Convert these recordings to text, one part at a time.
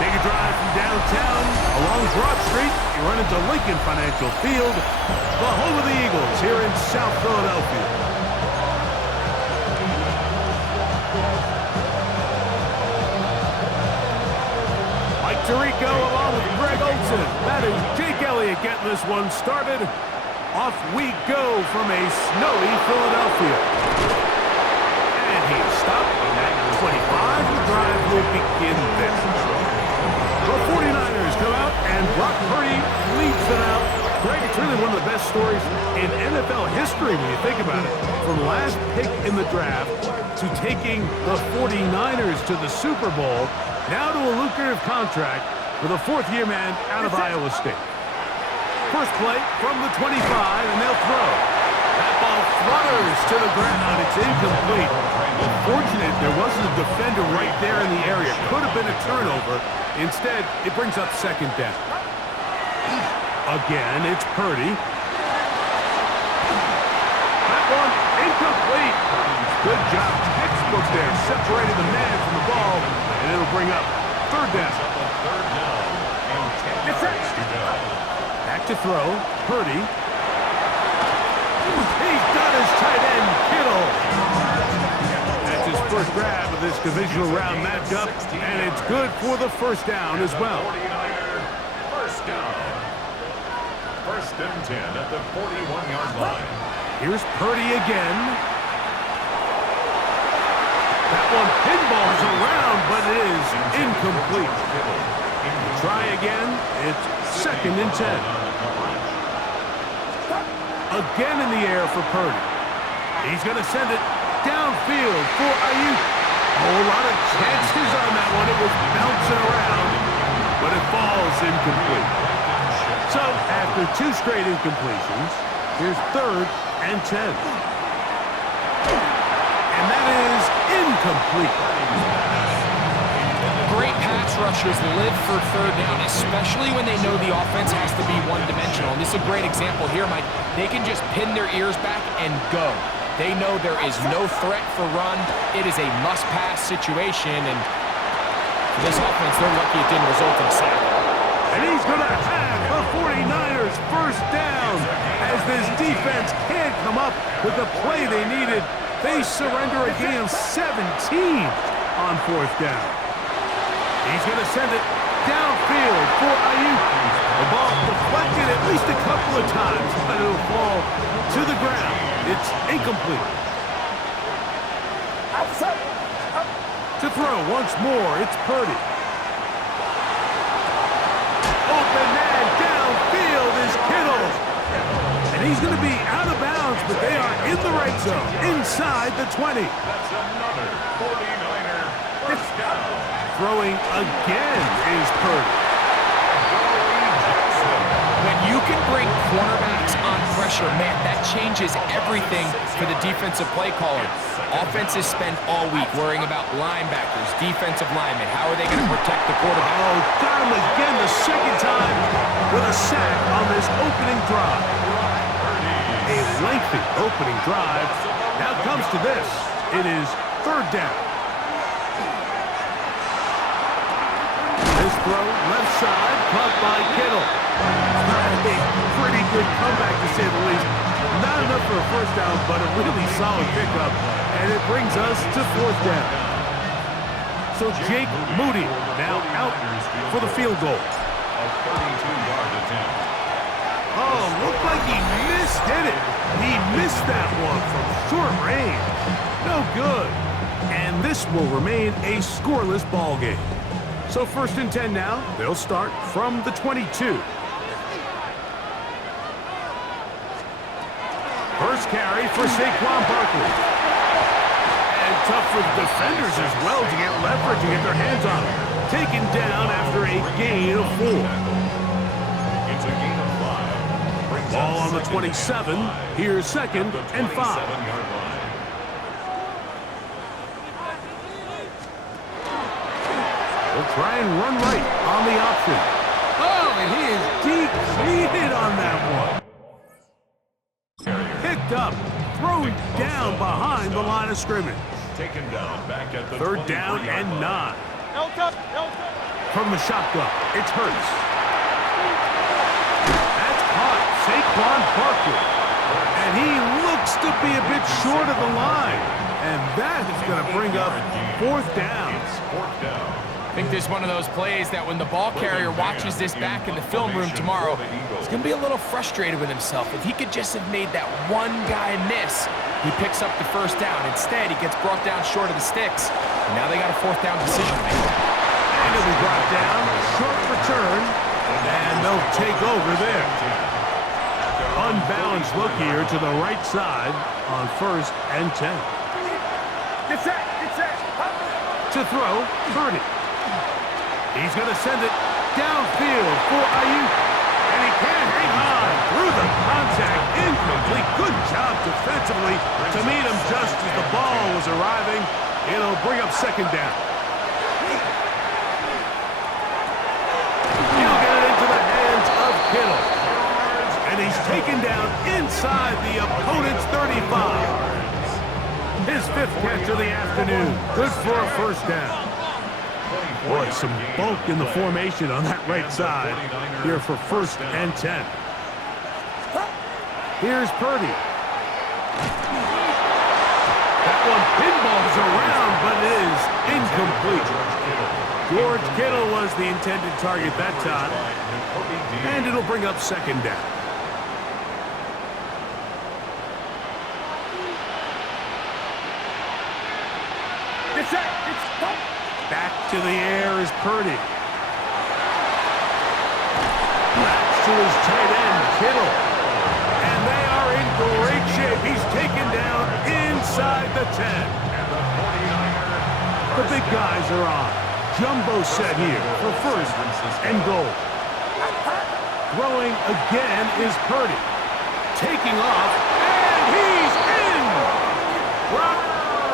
Take a drive from downtown along Broad Street. You run into Lincoln Financial Field, the home of the Eagles here in South Philadelphia. Mike Tirico along with Greg Olson. That is Jake Elliott getting this one started. Off we go from a snowy Philadelphia. And he's stopped at 25. The drive will begin there. The 49ers come out, and Brock Purdy leads them out. Greg, it's really one of the best stories in NFL history when you think about it. From last pick in the draft to taking the 49ers to the Super Bowl, now to a lucrative contract for the fourth-year man out of Iowa State. First play from the 25, and they'll throw. That ball flutters to the ground. It's incomplete. Unfortunate, there wasn't a defender right there in the area. Could have been a turnover. Instead, it brings up second down. Again, it's Purdy. That one, incomplete. Good job. Textbook there. Separated the man from the ball, and it'll bring up third down. Back to throw. Purdy. He's got his tight end, Kittle. That's his first grab of this divisional round matchup, and it's good for the first down as well. First down. First and 10 at the 41-yard line. Here's Purdy again. That one pinballs around, but it is incomplete. Try again. It's second and 10. Again in the air for Purdy. He's going to send it downfield for Ayuk. A whole lot of chances on that one. It was bouncing around, but it falls incomplete. So, after two straight incompletions, here's third and 10. And that is incomplete. Great pass rushers live for third down, especially when they know the offense has to be one-dimensional. And this is a great example here, Mike. They can just pin their ears back and go. They know there is no threat for run. It is a must-pass situation, and for this offense, they're lucky it didn't result in a sack. And he's going to have the 49ers first down as this defense can't come up with the play they needed. They surrender a gain of 17 on fourth down. He's going to send it downfield for Ayuk. The ball deflected at least a couple of times, but it'll fall to the ground. It's incomplete. To throw once more, it's Purdy. Open man downfield is Kittle. And he's going to be out of bounds, but they are in the right zone, inside the 20. That's another 49er first down. Throwing again is Purdy. When you can bring cornerbacks on pressure, man, that changes everything for the defensive play caller. Offenses spend all week worrying about linebackers, defensive linemen. How are they going to protect the quarterback? Oh, got him again the second time with a sack on this opening drive. A lengthy opening drive. Now comes to this. It is third down. This throw, left side, caught by Kittle. A pretty good comeback, to say the least. Not enough for a first down, but a really solid pickup. And it brings us to fourth down. So Jake Moody now out for the field goal. A 32-yard attempt. Oh, looked like he mishit it. He missed that one from short range. No good. And this will remain a scoreless ball game. So 1st and 10 now. They'll start from the 22. First carry for Saquon Barkley. And tough for the defenders as well to get leverage and get their hands on him. Taken down after a gain of 4. It's a gain of 5. Ball on the 27. Here's 2nd and 5. They'll try and run right on the option. Oh, and he is deep-seated on that one. Picked up, thrown down behind the line of scrimmage. Taken down back at the 3rd down and 9. Elton. From the shotgun, it's Hurts. That's caught, Saquon Barkley. And he looks to be a bit short of the line. And that is going to bring up 4th down. I think this is one of those plays that when the ball carrier watches this back in the film room tomorrow, he's going to be a little frustrated with himself. If he could just have made that one guy miss, he picks up the 1st down. Instead, he gets brought down short of the sticks. And now they got a 4th down decision to make. And it'll be brought down, short return, and they'll take over there. Unbalanced look here to the right side on 1st and 10. Get set. To throw, Purdy. He's going to send it downfield for Ayuk. And he can't hang on through the contact. Incomplete. Good job defensively to meet him just as the ball was arriving. It'll bring up 2nd down. He'll get it into the hands of Kittle. And he's taken down inside the opponent's 35. His 5th catch of the afternoon. Good for a 1st down. Boy, some bulk in the formation on that right side here for 1st and 10. Here's Purdy. That one pinballs around, but it is incomplete. George Kittle was the intended target that time. And it'll bring up 2nd down. Back to the air is Purdy. That's to his tight end, Kittle. And they are in great shape. He's taken down inside the 10. The big guys are on. Jumbo set here for 1st and goal. Throwing again is Purdy. Taking off, and he's in! Brock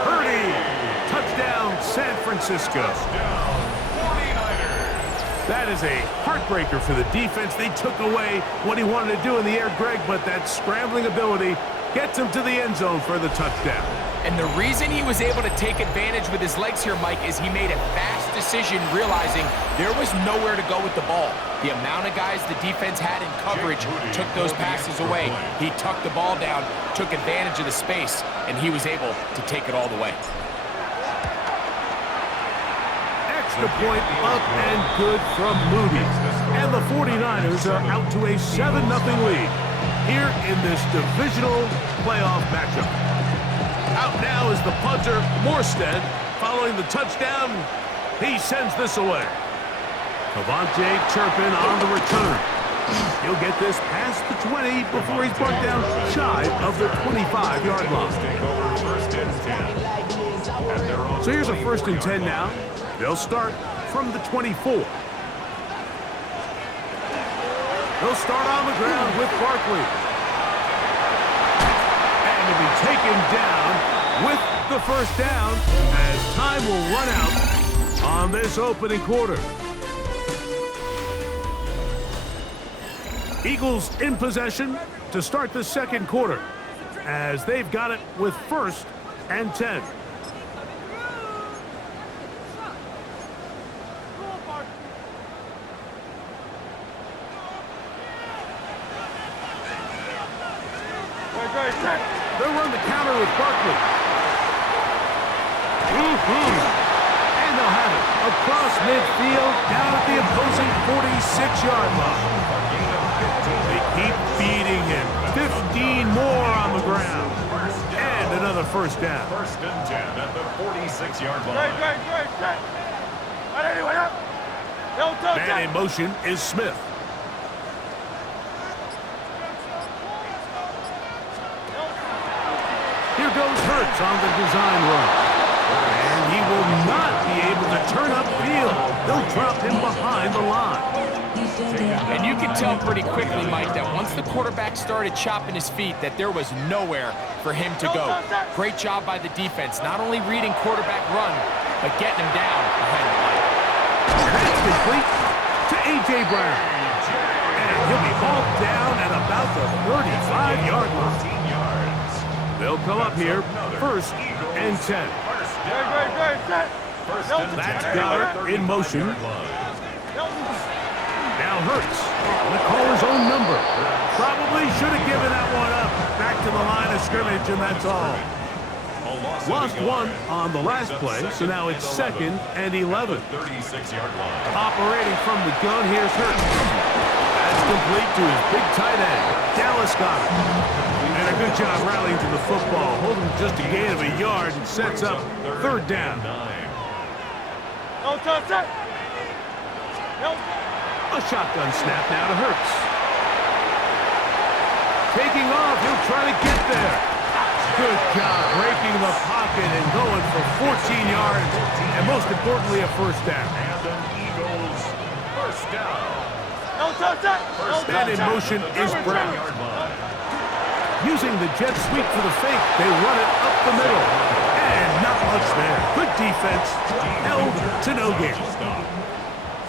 Purdy. Touchdown, San Francisco. That is a heartbreaker for the defense. They took away what he wanted to do in the air, Greg, but that scrambling ability gets him to the end zone for the touchdown. And the reason he was able to take advantage with his legs here, Mike, is he made a fast decision realizing there was nowhere to go with the ball. The amount of guys the defense had in coverage took those passes away. He tucked the ball down, took advantage of the space, and he was able to take it all the way. Extra point up and good from Moody. And the 49ers are out to a 7-0 lead here in this divisional playoff matchup. Out now is the punter, Morstead. Following the touchdown, he sends this away. Cavante Turpin on the return. He'll get this past the 20 before he's brought down shy of the 25-yard line. So here's a 1st and 10 now. They'll start from the 24. They'll start on the ground with Barkley. And to be taken down with the 1st down as time will run out on this opening quarter. Eagles in possession to start the 2nd quarter as they've got it with 1st and 10. They'll run the counter with Barkley. And they'll have it across midfield down at the opposing 46-yard line. They keep beating him. 15 more on the ground. And another 1st down. 1st and 10 at the 46-yard line. Man in motion is Smith. Here goes Hurts on the design run. And he will not be able to turn upfield. They'll drop him behind the line. And you can tell pretty quickly, Mike, that once the quarterback started chopping his feet, that there was nowhere for him to go. Great job by the defense, not only reading quarterback run, but getting him down behind the line. And that's complete to A.J. Brown. And he'll be hauled down at about the 35-yard line. They'll come up here, 1st and 10. That's Goddard in motion. Now Hurts gonna call his own number. Probably should have given that one up. Back to the line of scrimmage, and that's all. Lost one on the last play, so now it's 2nd and 11. Operating from the gun, here's Hurts. That's complete to his big tight end, Dallas Goddard. And a good job rallying to the football, holding just a gain of a yard and sets up 3rd down. A shotgun snap now to Hurts. Taking off, he'll try to get there. Good job breaking the pocket and going for 14 yards, and most importantly, a 1st down. And an Eagles 1st down. And in motion is Brown. Using the jet sweep for the fake, they run it up the middle. And not much there. Good defense, held to no gain.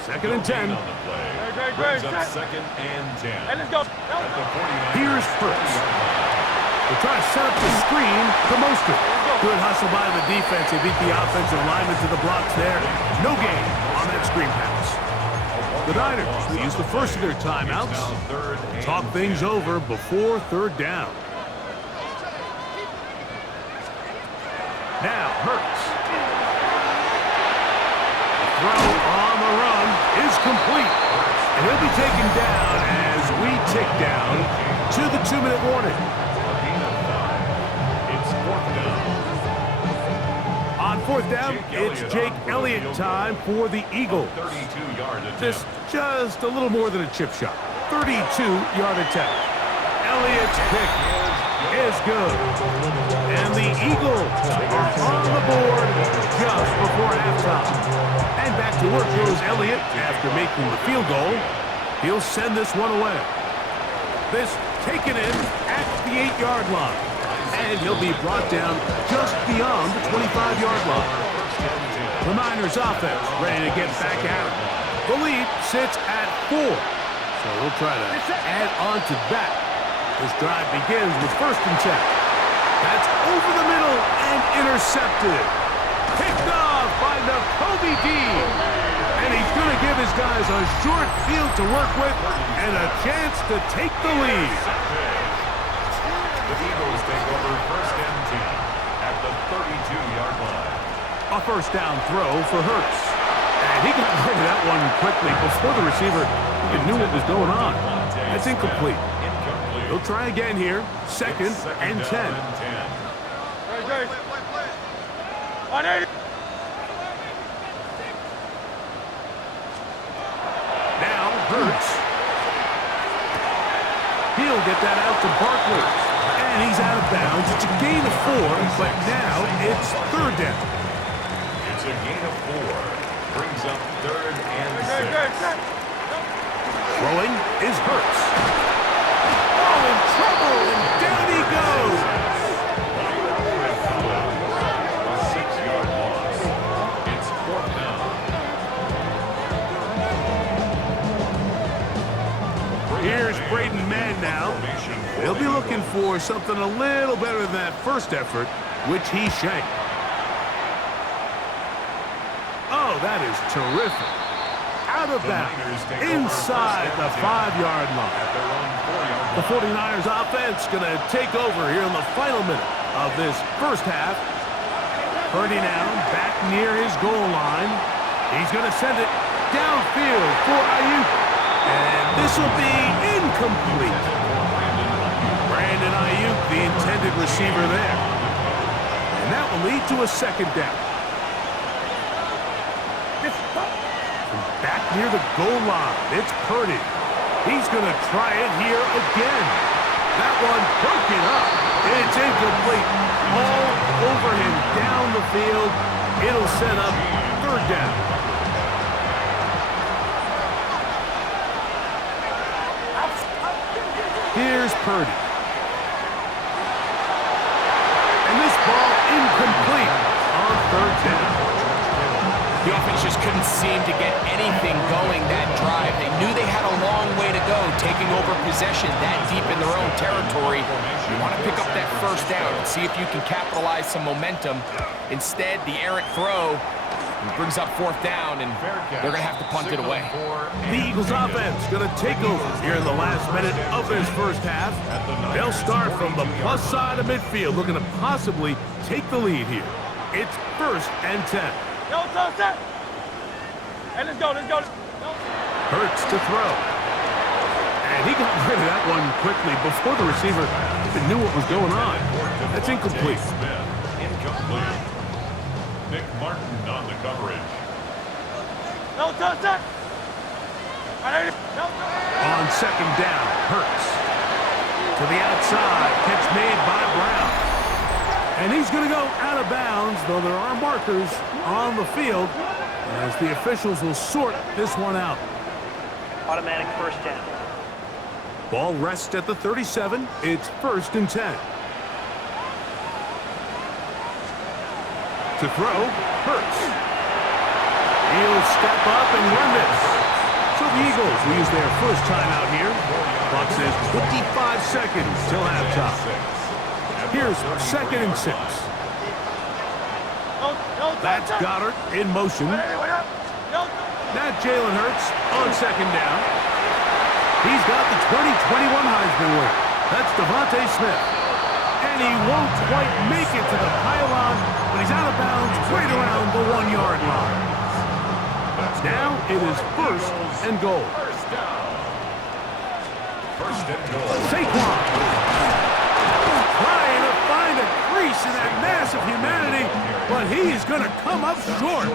2nd and 10. Brings up 2nd and 10. Here's Hurts. They try to set up the screen to Mostert. Good hustle by the defense. They beat the offensive lineman to the blocks there. No gain on that screen pass. The Niners will use the first of their timeouts. Talk things over before 3rd down. Now Hurts. The throw on the run is complete. And he'll be taken down as we tick down to the 2-minute warning. It's 4th down. On 4th down, it's Jake Elliott time for the Eagles. 32-yard attempt. This just a little more than a chip shot. 32-yard attempt. Elliott's pick is good. And the Eagles are on the board just before halftime. And back to work goes Elliott after making the field goal. He'll send this one away. This taken in at the 8-yard line. And he'll be brought down just beyond the 25-yard line. The Niners offense ready to get back at it. The lead sits at 4. So we'll try to add on to that. This drive begins with 1st and 10. That's over the middle and intercepted. Picked off by Nakobe Dean. And he's going to give his guys a short field to work with and a chance to take the lead. The Eagles take over 1st and 10 at the 32-yard line. A 1st down throw for Hurts. And he got rid of that one quickly before the receiver even knew what was going on. That's incomplete. He'll try again here. 2nd and 10. Now Hurts. He'll get that out to Barkley. And he's out of bounds. It's a gain of 4, but now it's 3rd down. It's a gain of 4. Brings up 3rd and 6. Throwing is Hurts. Oh, in trouble, and down he goes. A 6-yard loss. It's 4th down. Here's Braden Mann now. He'll be looking for something a little better than that first effort, which he shanked. Oh, that is terrific. Out of bounds, inside the 5-yard line. The 49ers offense going to take over here in the final minute of this first half. Purdy now back near his goal line. He's going to send it downfield for Ayuk. And this will be incomplete. Brandon Ayuk, the intended receiver there. And that will lead to a 2nd down. Back near the goal line. It's Purdy. He's going to try it here again. That one broken up. It's incomplete. All over him down the field. It'll set up third down. Here's Purdy. And this ball incomplete on third down. The offense just couldn't seem to get anything going that drive. They knew they had a long way to go, taking over possession that deep in their own territory. You want to pick up that first down and see if you can capitalize some momentum. Instead, the errant throw brings up fourth down, and they're going to have to punt it away. The Eagles offense going to take over here in the last minute of this first half. They'll start from the plus side of midfield, looking to possibly take the lead here. It's 1st and 10. Yo, set. Hey, let's go. Hurts to throw. And he got rid of that one quickly before the receiver even knew what was going on. That's incomplete. Incomplete. Nick Martin on the coverage. No, set. On second down, Hurts. To the outside, catch made by Brown. And he's going to go out of bounds, though there are markers on the field as the officials will sort this one out. Automatic first down. Ball rests at the 37. It's 1st and 10. To throw, Hurts. He'll step up and run this. So the Eagles will use their first timeout here. Clock says 25 seconds till halftime. Here's 2nd and 6. That's Goddard in motion. Now Jalen Hurts on second down. He's got the 2021 Heisman winner. That's Devontae Smith. And he won't quite make it to the pylon, but he's out of bounds right around the 1-yard line. Now it is 1st and goal. First and goal. Saquon. Trying to find a crease in that mass of humanity, but he is going to come up short.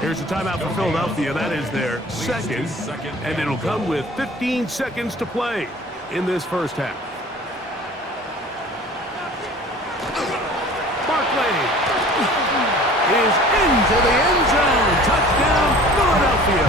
Here's a timeout for Philadelphia. That is their second, and it'll come with 15 seconds to play in this first half. Barkley is into the end zone. Touchdown, Philadelphia.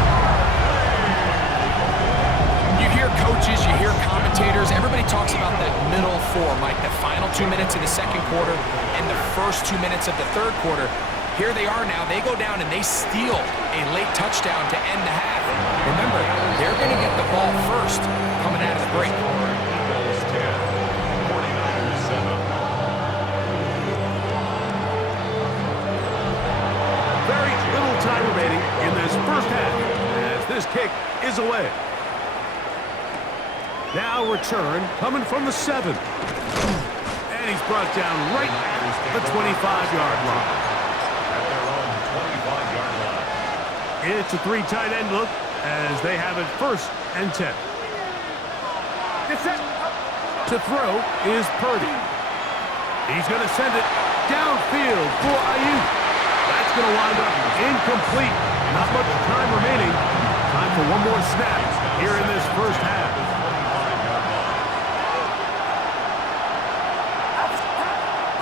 You hear coaches, you hear commentators, everybody talks about that middle four, like the final 2 minutes of the second quarter and the first 2 minutes of the third quarter. Here they are now. They go down and they steal a late touchdown to end the half. Remember, they're going to get the ball first coming out of the break. Eagles 10, 49ers 7. Very little time remaining in this first half as this kick is away. Now return coming from the 7. And he's brought down right at the 25-yard line. At their own 25-yard line. It's a 3 tight end look as they have it 1st and 10. To throw is Purdy. He's going to send it downfield for Ayuk. That's going to wind up incomplete. Not much time remaining. Time for one more snap here in this first half.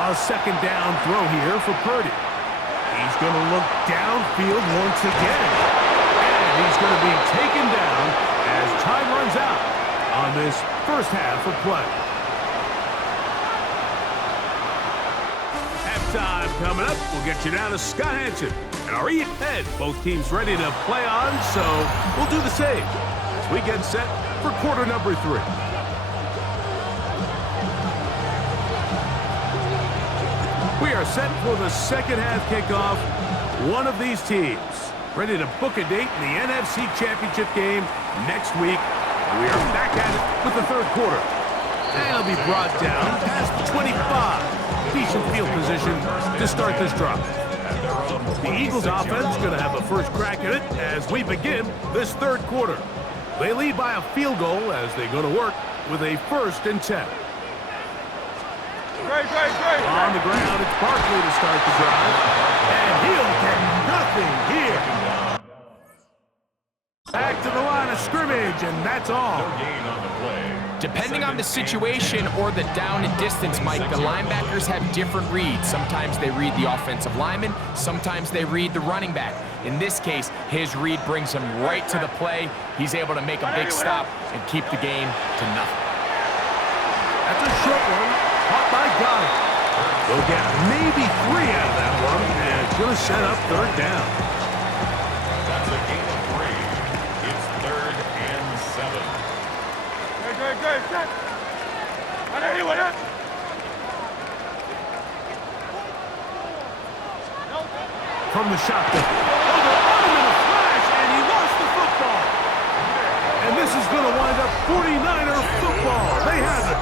A second down throw here for Purdy. He's going to look downfield once again. And he's going to be taken down as time runs out on this first half of play. Halftime coming up. We'll get you down to Scott Hansen and our E ahead. Both teams ready to play on, so we'll do the same as we get set for quarter number 3. We are set for the second half kickoff. One of these teams ready to book a date in the NFC Championship game next week. We are back at it with the third quarter. And it'll be brought down past the 25. Decent field position to start this drive. The Eagles offense going to have a first crack at it as we begin this third quarter. They lead by a field goal as they go to work with a 1st and 10. Great. On the ground, it's Barkley to start the drive. And he'll get nothing here. scrimmage, and that's all. No gain on the play. Depending on the situation or the down and distance, Mike, the linebackers have different reads. Sometimes they read the offensive lineman, sometimes they read the running back. In this case, his read brings him right to the play. He's able to make a big stop and keep the game to nothing. That's a short one, caught by Goddard. They'll get maybe 3 out of that one, and it's going to set up third down. That's a gain of 3. It's 3rd and 7. Good. Set. From the shotgun. Oh, they're on him in a flash, and he lost the football. And this is going to wind up 49er football. They have it.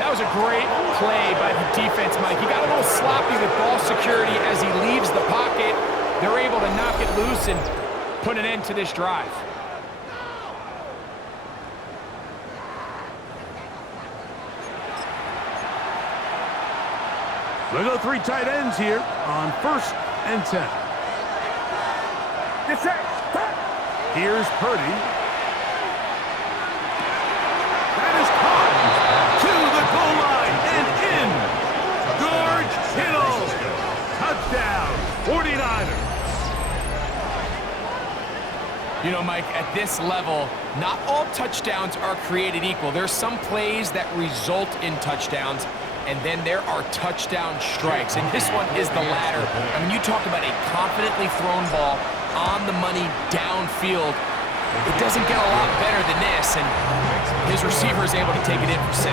That was a great play by the defense, Mike. He got a little sloppy with ball security as he leaves the pocket. They're able to knock it loose and put an end to this drive. They go 3 tight ends here on 1st and 10. Here's Purdy. That is caught to the goal line and in. George Kittle. Touchdown, 49ers. You know, Mike, at this level, not all touchdowns are created equal. There's some plays that result in touchdowns, and then there are touchdown strikes, and this one is the latter. I mean, you talk about a confidently thrown ball on the money downfield. It doesn't get a lot better than this, and his receiver is able to take it in for 6.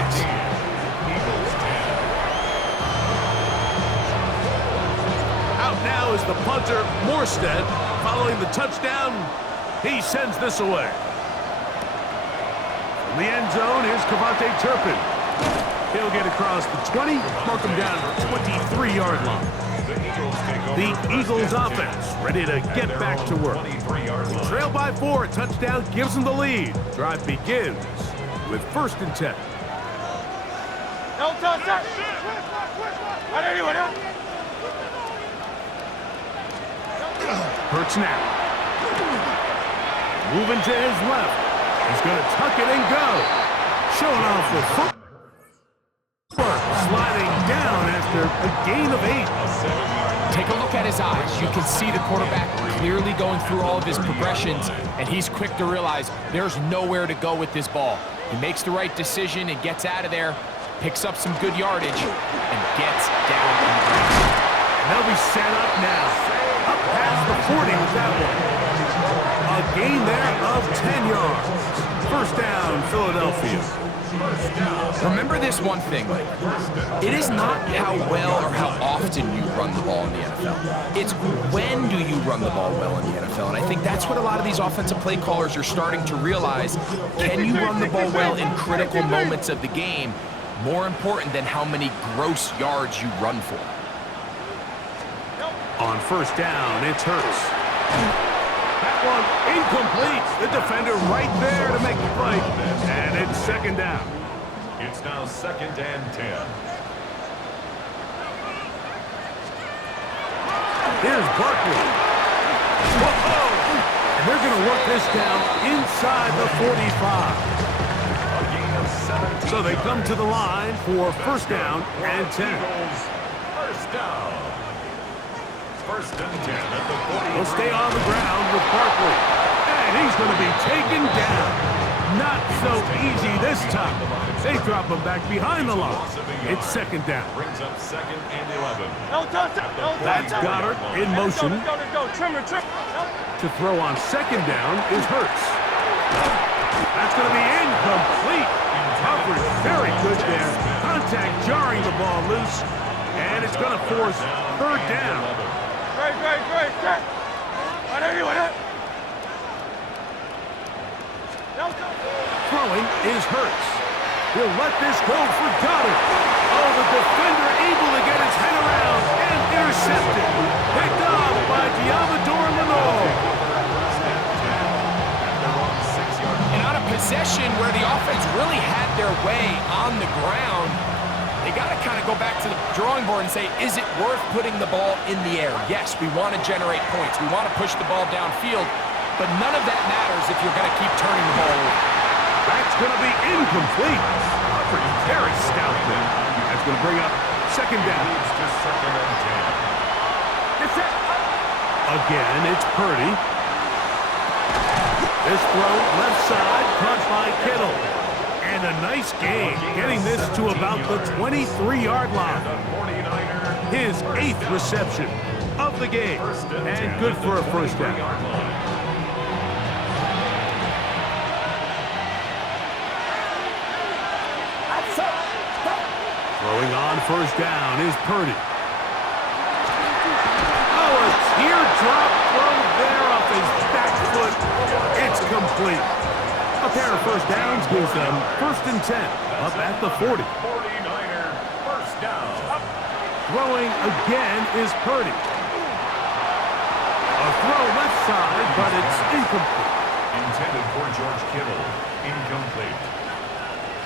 Out now is the punter, Morstead. Following the touchdown, he sends this away. In the end zone, here's Kavontae Turpin. He'll get across the 20, mark him down at the 23-yard line. The Eagles offense ready to get back to work. Trail by 4, a touchdown gives them the lead. Drive begins with 1st and 10. Hurts now. Moving to his left. He's going to tuck it and go. Showing off the foot. Sliding down after a gain of 8. Take a look at his eyes. You can see the quarterback clearly going through all of his progressions, and he's quick to realize there's nowhere to go with this ball. He makes the right decision and gets out of there, picks up some good yardage, and gets down in the ground. And they'll be set up now. Up past the 40 with that one. A gain there of 10 yards. 1st down, Philadelphia. Remember this one thing, Mike. It is not how well or how often you run the ball in the NFL. It's when do you run the ball well in the NFL. And I think that's what a lot of these offensive play callers are starting to realize. Can you run the ball well in critical moments of the game? More important than how many gross yards you run for. On 1st down, it's Hurts. That one incomplete. The defender right there to make the play. And it's 2nd down. It's now 2nd and 10. Here's Barkley. Whoa! And they're going to work this down inside the 45. A gain of 17. So they come to the line for 1st down and 10. First down. 1st and 10 at the 40. He'll stay on the ground with Barkley. And he's going to be taken down. Not so easy this time. They drop him back behind the line. It's 2nd down. Brings up 2nd and 11. That's Goddard in motion. To throw on 2nd down is Hurts. That's going to be incomplete. Coverage very good there. Contact jarring the ball loose. And it's going to force 3rd down. Great. Throwing is Hurts. He'll let this go for Goddard. Oh, the defender able to get his head around and intercepted. Picked off by Diamador Lenore. And on a possession where the offense really had their way on the ground, they got to kind of go back to the drawing board and say, is it worth putting the ball in the air? Yes, we want to generate points. We want to push the ball downfield. but none of that matters if you're going to keep turning the ball over. That's going to be incomplete. Very stout there. That's going to bring up second down. Leads to second and 10. Get set. Again, it's Purdy. This throw left side, caught by Kittle. And a nice gain, getting this to about the 23-yard line. His 8th reception of the game, and good for a first down. Throwing on first down is Purdy. Oh, a teardrop throw there off his back foot. It's complete. A pair of first downs gives them first and 10, up at the 40. 49er first down. Throwing again is Purdy. A throw left side, but it's incomplete. Intended for George Kittle. Incomplete.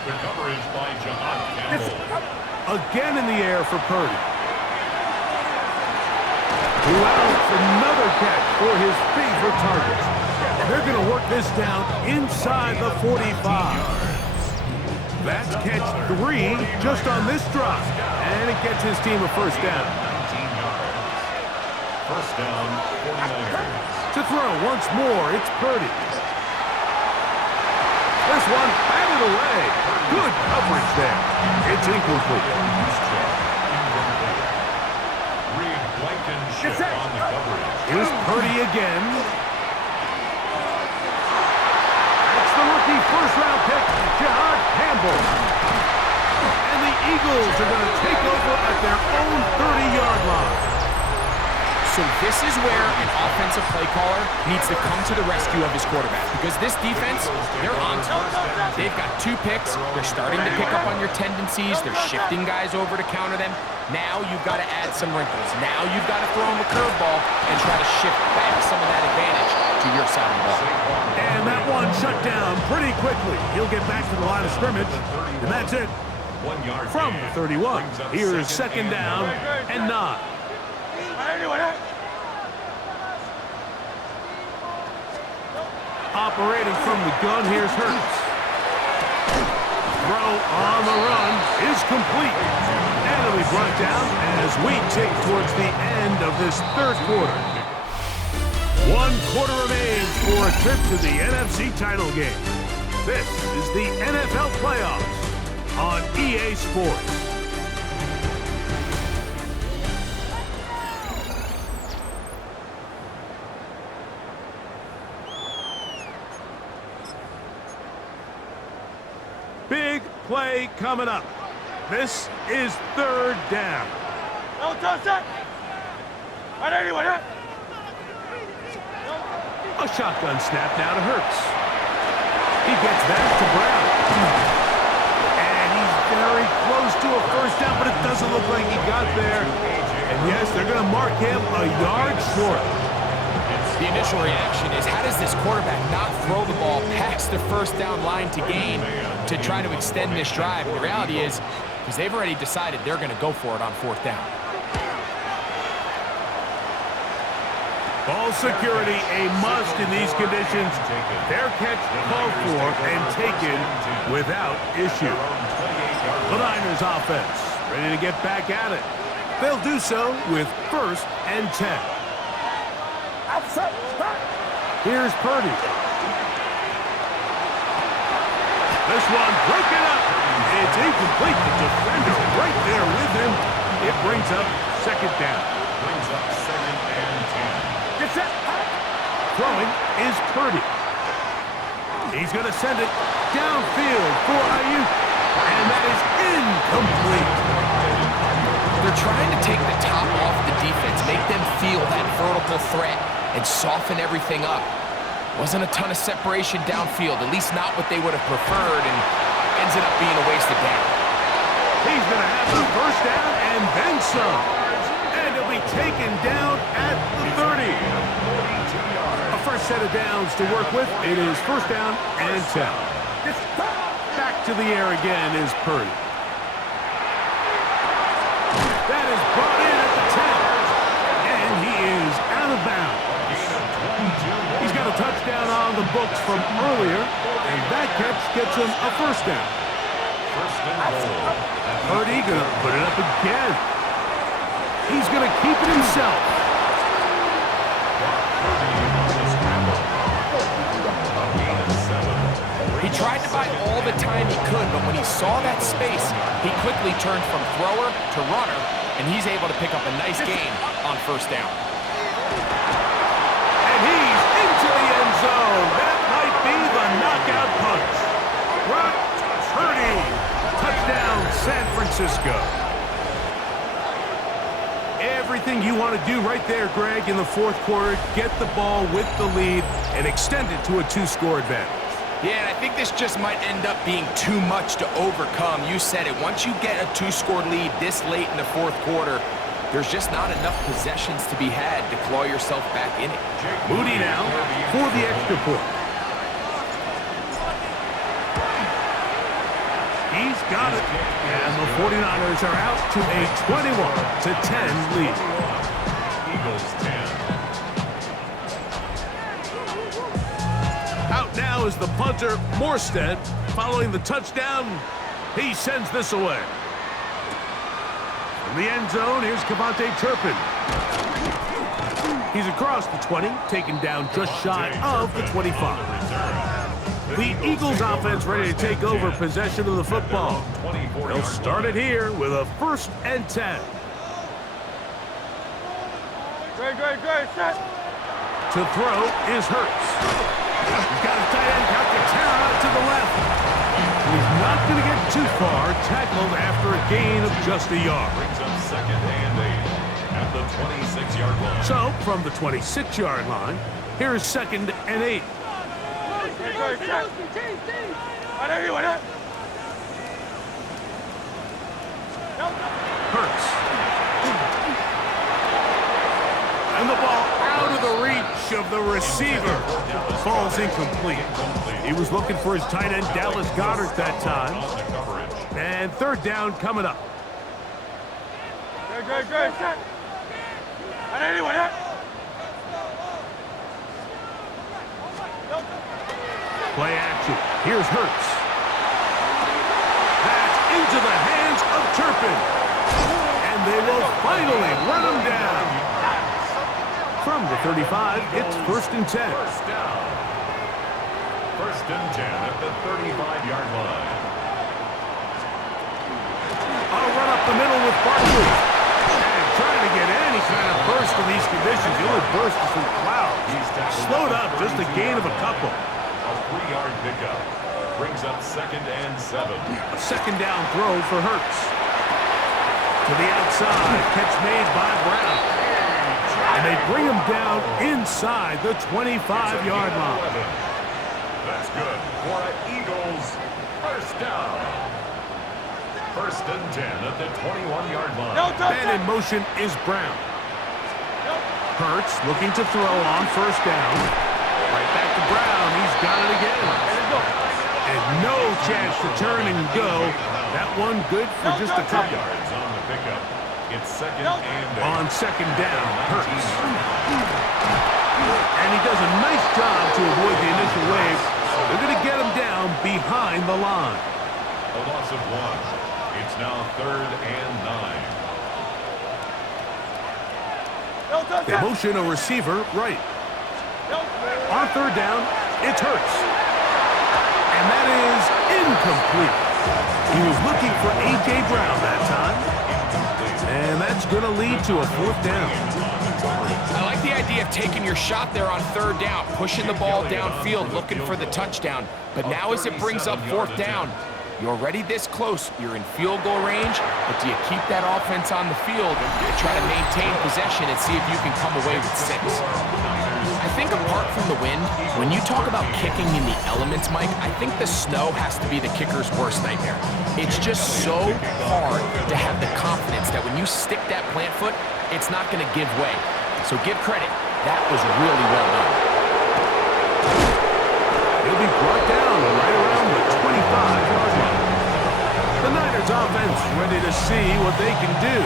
The coverage by John Campbell. Again in the air for Purdy. Who else? Another catch for his favorite targets. They're going to work this down inside the 45. That's catch 3 just on this drive. And it gets his team a first down. 19 yards. First down, 49ers. To throw once more, it's Purdy. This one batted away. Good coverage there. It's incomplete. Reed Blankenship on the coverage. Here's Purdy again. That's the rookie first-round pick, John Campbell. And the Eagles are going to take over at their own 30-yard line. So this is where an offensive play caller needs to come to the rescue of his quarterback, because this defense, they're on to it. They've got 2 picks. They're starting to pick up on your tendencies. They're shifting guys over to counter them. Now you've got to add some wrinkles. Now you've got to throw him a curveball and try to shift back some of that advantage to your side of the ball. And that one shut down pretty quickly. He'll get back to the line of scrimmage, and that's it. 1 yard From the 31, here's second down and 9. Operating from the gun, here's Hurts. Throw on the run is complete. And it'll be brought down as we tick towards the end of this third quarter. 1 quarter remains for a trip to the NFC title game. This is the NFL playoffs on EA Sports. Big play coming up. This is third down. A shotgun snap now to Hurts. He gets that to Brown. And he's very close to a first down, but it doesn't look like he got there. And yes, they're going to mark him a yard short. The initial reaction is, how does this quarterback not throw the ball past the first down line to gain to try to extend this drive? And the reality is, because they've already decided they're going to go for it on fourth down. Ball security a must in these conditions. Their catch called for and taken without issue. The Niners offense ready to get back at it. They'll do so with first and 10. Here's Purdy. This one broken up. It's incomplete. The defender right there with him. It brings up second down. Brings up second and 10. Get set. Throwing is Purdy. He's going to send it downfield for Ayuk. And that is incomplete. They're trying to take the top off the defense, make them feel that vertical threat, and soften everything up. Wasn't a ton of separation downfield, at least not what they would have preferred, and ends up being a wasted down. He's going to have the first down and then some. And he'll be taken down at the 30. A first set of downs to work with. It is first down and 10. Back to the air again is Purdy. That is brought in at the 10. And he is out of bounds. He's got a touchdown on the books from earlier, and that catch gets him a first down. First and goal. Purdy gonna put it up again. He's gonna keep it himself. He tried to buy all the time he could, but when he saw that space, he quickly turned from thrower to runner, and he's able to pick up a nice gain on first down. And he's into the end zone. That might be the knockout punch. Brock Purdy. Touchdown, San Francisco. Everything you want to do right there, Greg, in the fourth quarter. Get the ball with the lead and extend it to a two-score advantage. Yeah, and I think this just might end up being too much to overcome. You said it. Once you get a two-score lead this late in the fourth quarter, there's just not enough possessions to be had to claw yourself back in it. Moody now for the extra point. He's got it. And the 49ers are out to a 21-10 lead. Eagles 10. Out now is the punter, Morstead. Following the touchdown, he sends this away. In the end zone, here's Kevontae Turpin. He's across the 20, taken down just shy of the 25. The Eagles offense ready to take over possession of the football. They'll start it here with a 1st and 10. Great, set. To throw is Hurts. He's got his tight end, Calcaterra, to the left. He's not going to get too far, tackled after a gain of just a yard. Brings up 2nd and 8 at the 26-yard line. So, from the 26-yard line, here is 2nd and 8. Great, set. I know you want it. Hurts. And the ball out of the reach of the receiver. Falls incomplete. He was looking for his tight end, Dallas Goedert, that time. And 3rd down coming up. Great, set. I know you want it. Play action. Here's Hurts. That's into the hands of Turpin. And they will finally run him down. From the 35, it's 1st and 10. First down. 1st and 10 at the 35-yard line. On a run up the middle with Barkley. And trying to get any kind of burst in these conditions. The only burst is from clouds. Slowed up, just a gain of a couple. A 3-yard pickup. Brings up 2nd and 7. A 2nd down throw for Hurts. To the outside, catch made by Brown. And they bring him down inside the 25-yard line. That's good for an Eagles 1st down. 1st and 10 at the 21-yard line. Man in motion is Brown. Hurts looking to throw on 1st down. Right back to Brown. He's got it again. And no chance to turn and go. That one good for just a couple. Yards on the pickup. It's 2nd and 8. On 2nd down, Hurts. And he does a nice job to avoid the initial wave. They're going to get him down behind the line. A loss of 1. It's now 3rd and 9. They motion a receiver right. On 3rd down, it's Hurts. And that is incomplete. He was looking for A.J. Brown that time. And that's going to lead to a 4th down. I like the idea of taking your shot there on 3rd down, pushing the ball downfield, looking for the touchdown. But now as it brings up 4th down, you're already this close. You're in field goal range, but do you keep that offense on the field and try to maintain possession and see if you can come away with 6? I think apart from the wind, when you talk about kicking in the elements, Mike, I think the snow has to be the kicker's worst nightmare. It's just so hard to have the confidence that when you stick that plant foot, it's not going to give way. So give credit. That was really well done. He'll be brought down right around the 25-yard line. The Niners offense ready to see what they can do.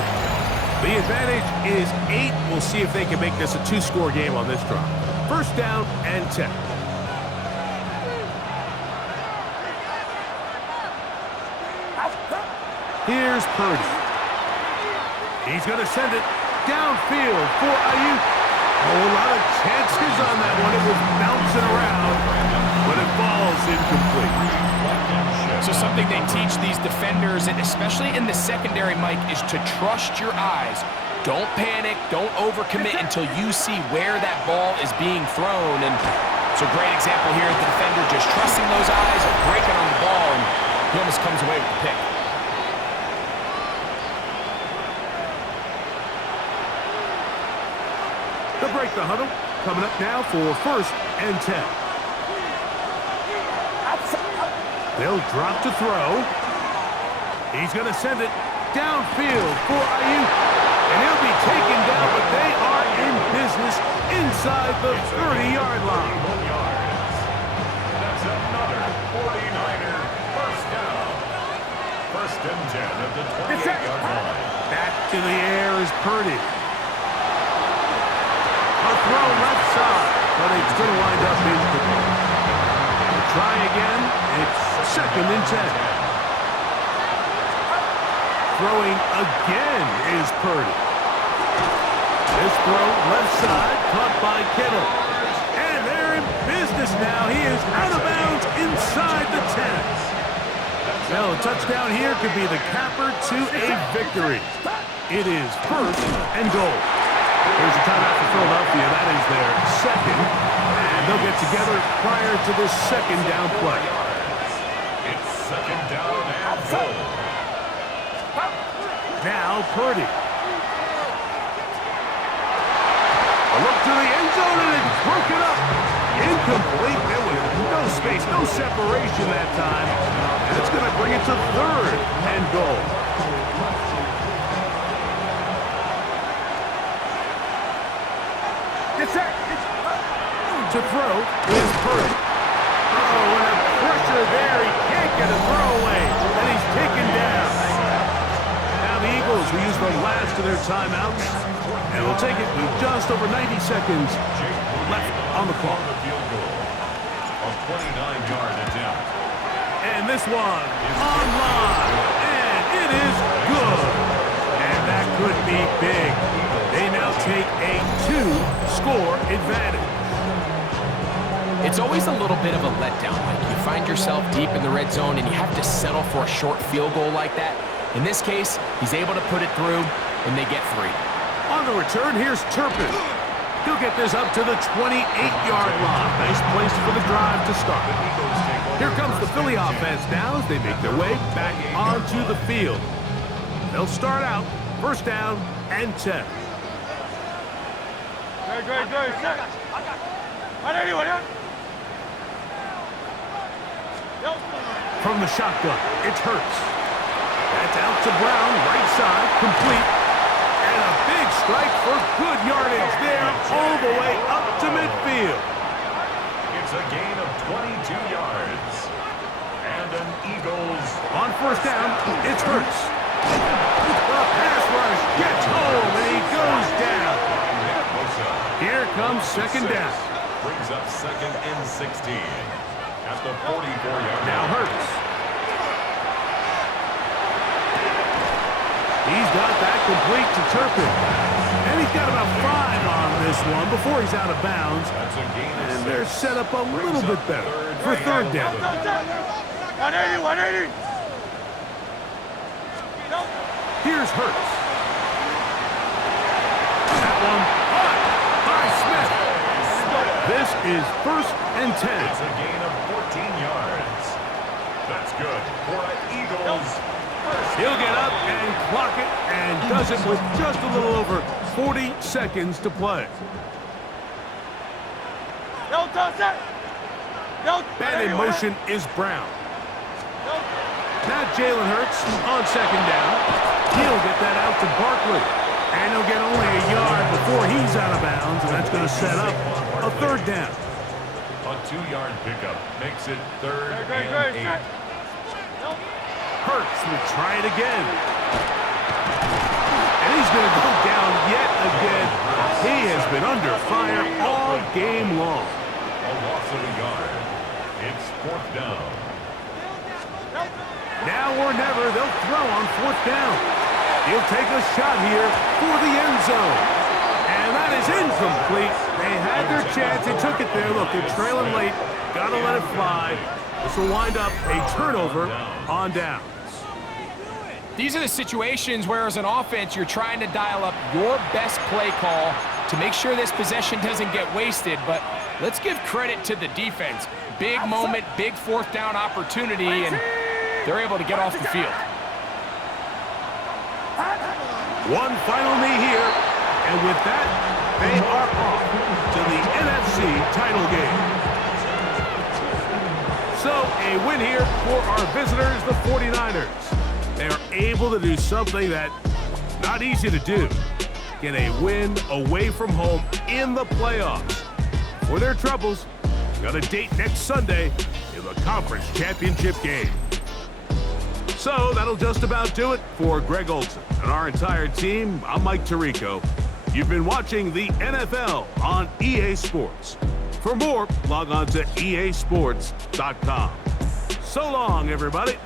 The advantage is 8. We'll see if they can make this a 2-score game on this drive. First down and 10. Here's Purdy. He's going to send it downfield for Ayuk. Oh, a lot of chances on that one. It was bouncing around, but it falls incomplete. So something they teach these defenders, and especially in the secondary, Mike, is to trust your eyes. Don't panic. Don't overcommit until you see where that ball is being thrown. And it's a great example here of the defender just trusting those eyes and breaking on the ball, and he almost comes away with the pick. They'll break the huddle. Coming up now for first and 10. They'll drop to throw. He's going to send it downfield for Ayuk. And he'll be taken down, but they are in business inside the 30-yard line. That's another 49er first down. First and 10 at the 28-yard line. Back to the air is Purdy. A throw left side, but it's going to wind up incomplete. Try again. It's second and 10. Throwing again is Purdy. This throw left side, caught by Kittle. And they're in business now. He is out of bounds inside the 10. Well, a touchdown here could be the capper to a victory. It is first and goal. Here's a timeout for Philadelphia. That is their second. And they'll get together prior to this second down play. It's second down and goal. Now Purdy. A look to the end zone, and it's broken up. Incomplete. There was no space, no separation that time. And it's going to bring it to third and goal. To throw is Purdy. Oh, and a pressure there. He can't get a throw away, and he's taken down. Now the Eagles will use the last of their timeouts, and will take it with just over 90 seconds left on the clock. A 29-yard attempt. And this one online, and it is good. And that could be big. They now take a 2-score advantage. It's always a little bit of a letdown. Like you find yourself deep in the red zone and you have to settle for a short field goal like that. In this case, he's able to put it through, and they get 3. On the return, here's Turpin. He'll get this up to the 28-yard line. Nice place for the drive to start. Here comes the Philly offense now as they make their way back onto the field. They'll start out first down and 10. Great. From the shotgun, it's Hurts. That's out to Brown, right side, complete. And a big strike for good yardage there, all the way up to midfield. It's a gain of 22 yards. And an Eagles. On first down, it's Hurts. The pass rush gets home, and he goes down. Here comes second down. Brings up second and 16 at the 44-yard line. Now Hurts. He's got that complete to Turpin. And he's got about 5 on this one before he's out of bounds. That's a gain of 6. And they're set up a little bit better for third down. 180. Here's Hurts. That one caught by Smith. This is first and 10. It's a gain of 14 yards. That's good for an Eagles. He'll get up and clock it, and does it with just a little over 40 seconds to play. And in motion is Brown. Now Jalen Hurts on second down. He'll get that out to Barkley. And he'll get only a yard before he's out of bounds, and that's going to set up a third down. A 2-yard pickup makes it third and 8. Hurts will try it again. And he's going to go down yet again. He has been under fire all game long. A loss of a yard. It's 4th down. Now or never, they'll throw on 4th down. He'll take a shot here for the end zone. And that is incomplete. They had their chance. They took it there. Look, they're trailing late. Got to let it fly. This will wind up a turnover on downs. These are the situations where, as an offense, you're trying to dial up your best play call to make sure this possession doesn't get wasted. But let's give credit to the defense. Big moment, big 4th down opportunity, and they're able to get off the field. One final knee here, and with that, they are off to the NFC title game. So, a win here for our visitors, the 49ers. They are able to do something that not easy to do. Get a win away from home in the playoffs. For their troubles, got a date next Sunday in the conference championship game. So that'll just about do it for Greg Olsen and our entire team. I'm Mike Tirico. You've been watching the NFL on EA Sports. For more, log on to easports.com. So long, everybody.